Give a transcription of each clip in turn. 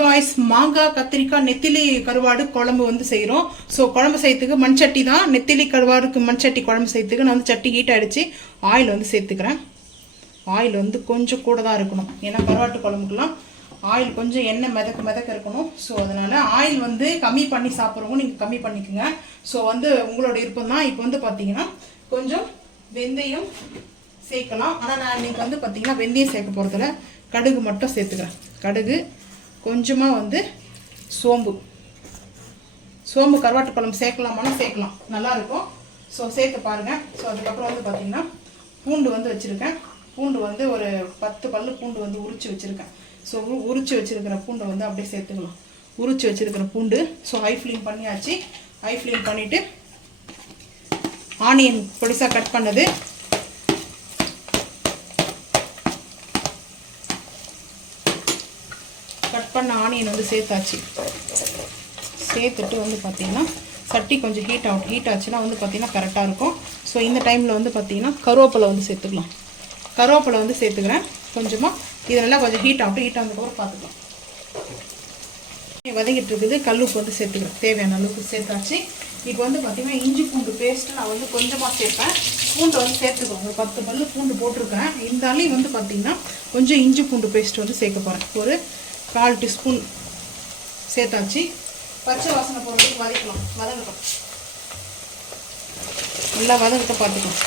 Guys, மாங்காய் கத்திரிக்காய் நெத்திலி கருவாடு குழம்பு வந்து செய்கிறோம். ஸோ குழம்பு செய்யறதுக்கு மண் சட்டி தான். நெத்திலி கருவாடுக்கு மண் சட்டி குழம்பு செய்யறதுக்கு நான் வந்து சட்டி ஹீட் ஆகிடுச்சு. ஆயில் வந்து சேர்த்துக்கிறேன். ஆயில் வந்து கொஞ்சம் கூட தான் இருக்கணும், ஏன்னா கருவாட்டு குழம்புக்குலாம் ஆயில் கொஞ்சம் எண்ணெய் மிதக்க இருக்கணும். ஸோ அதனால் ஆயில் வந்து கம்மி பண்ணி சாப்பிட்றவங்க நீங்கள் கம்மி பண்ணிக்கோங்க. ஸோ வந்து உங்களோட விருப்பம் தான். இப்போ வந்து பார்த்தீங்கன்னா கொஞ்சம் வெந்தயம் சேர்க்கலாம். ஆனால் நான் இன்றைக்கி வந்து பார்த்தீங்கன்னா வெந்தயம் சேர்க்க போகிறதில்ல, கடுகு மட்டும் சேர்த்துக்கிறேன். கடுகு கொஞ்சமாக வந்து சோம்பு கருவாட்டு குழம்பு சேர்க்கலாமானா சேர்க்கலாம், நல்லாயிருக்கும். ஸோ சேர்த்து பாருங்கள். ஸோ அதுக்கப்புறம் வந்து பார்த்திங்கன்னா பூண்டு வந்து வச்சுருக்கேன். பூண்டு வந்து ஒரு 10 பல்லு பூண்டு வந்து உரித்து வச்சுருக்கேன். ஸோ உரித்து வச்சுருக்கிற பூண்டை வந்து அப்படியே சேர்த்துக்கலாம். உரித்து வச்சுருக்கிற பூண்டு. ஸோ ஹை ஃப்ளேம் பண்ணியாச்சு. ஹை ஃப்ளேம் பண்ணிவிட்டு ஆனியன் பொடிசாக கட் பண்ணது, கட் பண்ண ஆனியன் வந்து சேர்த்தாச்சு. சேர்த்துட்டு வந்து பார்த்திங்கன்னா சட்டி கொஞ்சம் ஹீட் ஆச்சுன்னா வந்து பார்த்திங்கன்னா கரெக்டாக இருக்கும். ஸோ இந்த டைமில் வந்து பார்த்திங்கன்னா கருவேப்பிலை வந்து சேர்த்துக்கலாம். கருவேப்பிலை வந்து சேர்த்துக்கிறேன் கொஞ்சமாக. இதெல்லாம் கொஞ்சம் ஹீட் ஆனதுக்கப்புறம் பார்த்துக்கலாம். வதங்கிட்டு இருக்குது. கல்லுப்பு வந்து சேர்த்துக்கிறேன், தேவையான அளவுக்கு சேர்த்தாச்சு. இப்போ வந்து பார்த்திங்கன்னா இஞ்சி பூண்டு பேஸ்ட்டு நான் வந்து கொஞ்சமாக சேர்ப்பேன். பூண்டு வந்து சேர்த்துக்கிறோம். ஒரு 10 பல்லு பூண்டு போட்டிருக்கேன். இருந்தாலும் வந்து பார்த்திங்கன்னா கொஞ்சம் இஞ்சி பூண்டு பேஸ்ட் வந்து சேர்க்க போகிறேன். ஒரு 1/4 டீஸ்பூன் சேர்த்தாச்சு. பச்சை வாசனை போகிறதுக்கு வதங்கட்டும். நல்லா வதங்கட்ட பார்த்துக்கலாம்.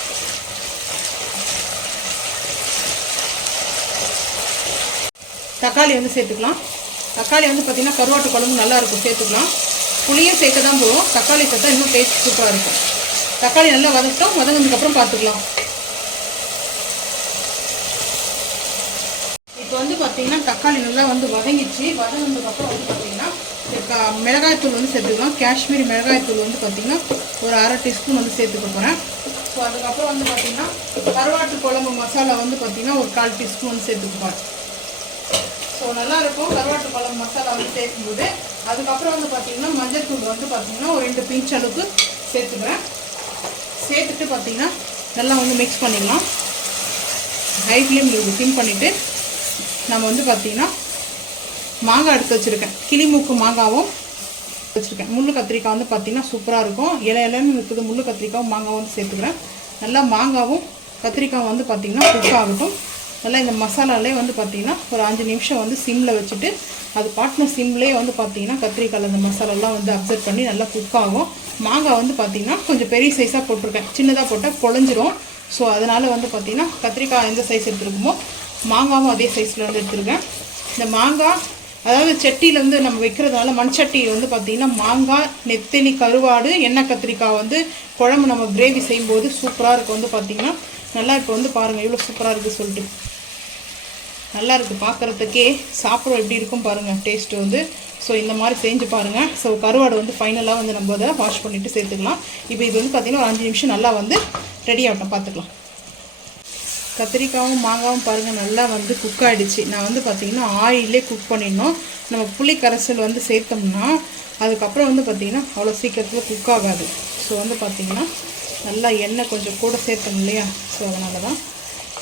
தக்காளி வந்து சேர்த்துக்கலாம். தக்காளி வந்து பார்த்திங்கன்னா கருவாட்டு குழம்பு நல்லாயிருக்கும், சேர்த்துக்கலாம். புளியும் சேர்க்க தான் போகும். தக்காளி சேர்த்தா இன்னும் டேஸ்ட் சூப்பராக இருக்கும். தக்காளி நல்லா வதங்கட்டும். வதங்கினதுக்கப்புறம் பார்த்துக்கலாம். இப்போ வந்து பார்த்திங்கன்னா தக்காளி நல்லா வந்து வதங்கிச்சு. வதங்கினதுக்கப்புறம் வந்து பார்த்திங்கன்னா மிளகாய்த்தூள் வந்து சேர்த்துக்கலாம். காஷ்மீரி மிளகாய்த்தூள் வந்து பார்த்திங்கன்னா ஒரு 1/2 டீஸ்பூன் வந்து சேர்த்துக்க போகிறேன். ஸோ அதுக்கப்புறம் வந்து பார்த்திங்கன்னா கருவாட்டு குழம்பு மசாலா வந்து பார்த்திங்கன்னா ஒரு 1/4 டீஸ்பூன் வந்து சேர்த்துக்க போகிறேன். ஸோ நல்லாயிருக்கும் கருவாட்டு குழம்பு மசாலா வந்து சேர்க்கும்போது. அதுக்கப்புறம் வந்து பார்த்திங்கன்னா மஞ்சள் தூள் வந்து பார்த்திங்கன்னா ஒரு 2 பிஞ்ச் அளவுக்கு சேர்த்துக்கிறேன். சேர்த்துட்டு பார்த்திங்கன்னா நல்லா வந்து மிக்ஸ் பண்ணிக்கலாம். ஹை ஃப்ளேம் சிம் பண்ணிவிட்டு நம்ம வந்து பார்த்திங்கன்னா மாங்காய் எடுத்து வச்சுருக்கேன். கிளிமூக்கு மாங்காவும் வச்சுருக்கேன். முள்ளு கத்திரிக்காய் வந்து பார்த்திங்கன்னா சூப்பராக இருக்கும். இலைன்னு இருக்குது. முள்ளு கத்திரிக்காவும் மாங்காவும் வந்து சேர்த்துக்கிறேன். நல்லா மாங்காவும் கத்திரிக்காயும் வந்து பார்த்திங்கன்னா குக் ஆகட்டும். நல்லா இந்த மசாலாலே வந்து பார்த்திங்கன்னா ஒரு 5 நிமிஷம் வந்து சிம்மில் வச்சுட்டு அது பாட்டின சிம்லேயே வந்து பார்த்திங்கன்னா கத்திரிக்காயில் அந்த மசாலாலாம் வந்து அப்சர்வ் பண்ணி நல்லா குக் ஆகும். மாங்காய் வந்து பார்த்திங்கன்னா கொஞ்சம் பெரிய சைஸாக போட்டிருக்கேன். சின்னதாக போட்டால் குழஞ்சிரும். ஸோ அதனால் வந்து பார்த்திங்கன்னா கத்திரிக்காய் எந்த சைஸ் எடுத்துருக்குமோ மாங்காவும் அதே சைஸில் வந்து எடுத்துருக்கேன். இந்த மாங்காய் அதாவது சட்டியில் வந்து நம்ம வைக்கிறதுனால மண் சட்டியில் வந்து பார்த்திங்கன்னா மாங்காய் நெத்திலி கருவாடு எண்ணெய் கத்திரிக்காய் வந்து குழம்பு நம்ம கிரேவி செய்யும்போது சூப்பராக இருக்கும். வந்து பார்த்திங்கன்னா நல்லா இப்போ வந்து பாருங்கள் எவ்வளோ சூப்பராக இருக்குது சொல்லிட்டு. நல்லா இருக்குது பார்க்குறதுக்கே. சாப்பிட்றோம் எப்படி இருக்கும் பாருங்கள் டேஸ்ட்டு வந்து. ஸோ இந்த மாதிரி செஞ்சு பாருங்கள். ஸோ கருவாடு வந்து ஃபைனலாக வந்து நம்ம அதை வாஷ் பண்ணிவிட்டு சேர்த்துக்கலாம். இப்போ இது வந்து பார்த்திங்கன்னா ஒரு 5 நிமிஷம் நல்லா வந்து ரெடி ஆகட்டும், பார்த்துக்கலாம். கத்திரிக்காயும் மாங்காவும் பாருங்கள் நல்லா வந்து குக் ஆகிடுச்சு. நான் வந்து பார்த்திங்கன்னா ஆயிலே குக் பண்ணிடணும். நம்ம புளி கரைசல் வந்து சேர்த்தோம்னா அதுக்கப்புறம் வந்து பார்த்திங்கன்னா அவ்வளோ சீக்கிரத்தில் குக் ஆகாது. ஸோ வந்து பார்த்திங்கன்னா நல்லா எண்ணெய் கொஞ்சம் கூட சேர்த்தோம் இல்லையா, ஸோ அதனால தான்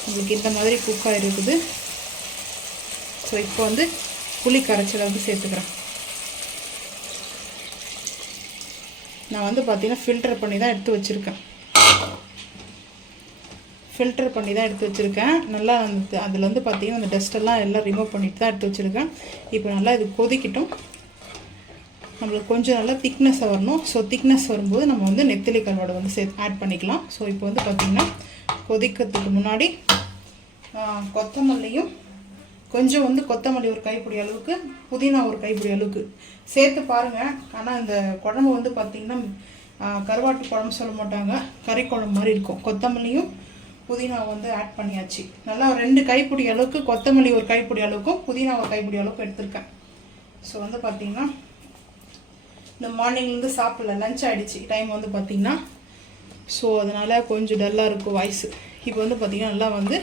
நம்மளுக்கு இந்த மாதிரி குக் ஆகிருக்குது. ஸோ இப்போ வந்து புளி கரைச்சலை வந்து சேர்த்துக்கிறேன். நான் வந்து பார்த்திங்கன்னா ஃபில்டர் பண்ணி தான் எடுத்து வச்சுருக்கேன். நல்லா அதில் வந்து பார்த்திங்கன்னா அந்த டஸ்ட்டெல்லாம் எல்லாம் ரிமூவ் பண்ணிட்டு தான் எடுத்து வச்சுருக்கேன். இப்போ நல்லா இது கொதிக்கட்டும். நம்மளுக்கு கொஞ்சம் நல்லா திக்னஸாக வரணும். ஸோ திக்னஸ் வரும்போது நம்ம வந்து நெத்திலி கருவாடு வந்து ஆட் பண்ணிக்கலாம். ஸோ இப்போ வந்து பார்த்திங்கன்னா கொதிக்கிறதுக்கு முன்னாடி கொத்தமல்லியும் கொஞ்சம் வந்து கொத்தமல்லி ஒரு கைப்பிடி அளவுக்கு, புதினா ஒரு கைப்பிடி அளவுக்கு சேர்த்து பாருங்கள். ஆனால் இந்த குழம்பு வந்து பார்த்திங்கன்னா கருவாட்டு குழம்பு சொல்ல மாட்டாங்க, கறி குழம்பு மாதிரி இருக்கும். கொத்தமல்லியும் புதினா வந்து ஆட் பண்ணியாச்சு. நல்லா 2 கைப்பிடி அளவுக்கு கொத்தமல்லி ஒரு கைப்பிடி அளவுக்கும் புதினா ஒரு கைப்பிடி அளவுக்கு எடுத்திருக்கேன். ஸோ வந்து பார்த்திங்கன்னா இந்த மார்னிங்லேருந்து சாப்பிடல, லஞ்ச் ஆகிடுச்சு டைம் வந்து பார்த்திங்கன்னா. ஸோ அதனால் கொஞ்சம் டல்லாக இருக்கும் வாய்ஸு. இப்போ வந்து பார்த்திங்கன்னா நல்லா வந்து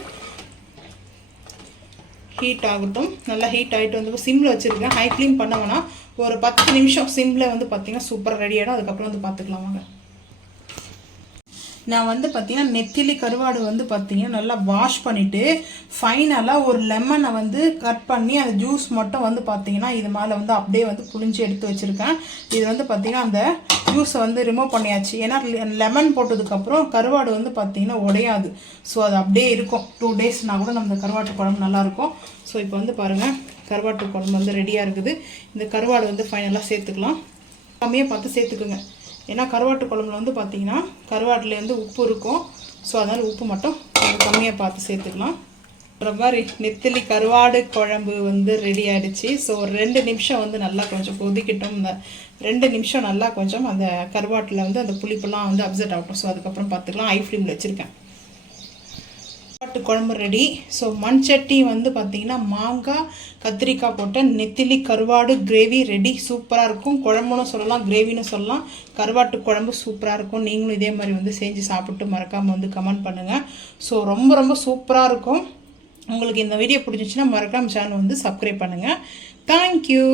ஹீட் ஆகட்டும். நல்லா ஹீட் ஆகிட்டு வந்து சிம்மில் வச்சுருக்கேன். ஹை ஃப்ளேம் பண்ண வேணாம். ஒரு 10 நிமிஷம் சிம்மில் வந்து பார்த்திங்கன்னா சூப்பராக ரெடி ஆகிடும். அதுக்கப்புறம் வந்து பார்த்துக்கலாம் வாங்க. நான் வந்து பார்த்தீங்கன்னா நெத்திலி கருவாடு வந்து பார்த்தீங்கன்னா நல்லா வாஷ் பண்ணிவிட்டு ஃபைனலாக ஒரு லெமனை வந்து கட் பண்ணி அந்த ஜூஸ் மட்டும் வந்து பார்த்தீங்கன்னா இது மேலே வந்து அப்படியே வந்து புளிஞ்சு எடுத்து வச்சுருக்கேன். இது வந்து பார்த்தீங்கன்னா அந்த ஜூஸை வந்து ரிமூவ் பண்ணியாச்சு. ஏன்னா லெமன் போட்டதுக்கப்புறம் கருவாடு வந்து பார்த்தீங்கன்னா உடையாது. ஸோ அது அப்படியே இருக்கும். 2 டேஸ்னால் கூட நம்ம கருவாட்டு குழம்பு நல்லாயிருக்கும். ஸோ இப்போ வந்து பாருங்கள் கருவாட்டு குழம்பு வந்து ரெடியாக இருக்குது. இந்த கருவாடு வந்து ஃபைனலாக சேர்த்துக்கலாம். கம்மியாக பார்த்து சேர்த்துக்குங்க. ஏன்னா கருவாட்டு குழம்புல வந்து பார்த்தீங்கன்னா கருவாட்டிலேருந்து உப்பு இருக்கும். ஸோ அதனால் உப்பு மட்டும் கொஞ்சம் கம்மியாக பார்த்து சேர்த்துக்கலாம். அப்புறம் மாதிரி நெத்திலி கருவாடு குழம்பு வந்து ரெடி ஆகிடுச்சு. ஸோ ஒரு 2 நிமிஷம் வந்து நல்லா கொஞ்சம் கொதிக்கட்டும். இந்த 2 நிமிஷம் நல்லா கொஞ்சம் அந்த கருவாட்டில் வந்து அந்த புளிப்பெல்லாம் வந்து அப்சர்ட் ஆகட்டும். ஸோ அதுக்கப்புறம் பார்த்துக்கலாம். ஹை ஃப்ளேமில் வச்சுருக்கேன். கருவாட்டு குழம்பு ரெடி. ஸோ மண் சட்டி வந்து பார்த்தீங்கன்னா மாங்காய் கத்திரிக்காய் போட்ட நெத்திலி கருவாடு கிரேவி ரெடி. சூப்பராக இருக்கும். குழம்புன்னு சொல்லலாம், கிரேவின்னு சொல்லலாம். கருவாட்டு குழம்பு சூப்பராக இருக்கும். நீங்களும் இதே மாதிரி வந்து செஞ்சு சாப்பிட்டு மறக்காமல் வந்து கமெண்ட் பண்ணுங்கள். ஸோ ரொம்ப ரொம்ப சூப்பராக இருக்கும். உங்களுக்கு இந்த வீடியோ பிடிச்சிச்சின்னா மறக்காம சேனல் வந்து சப்ஸ்கிரைப் பண்ணுங்கள். தேங்க்யூ.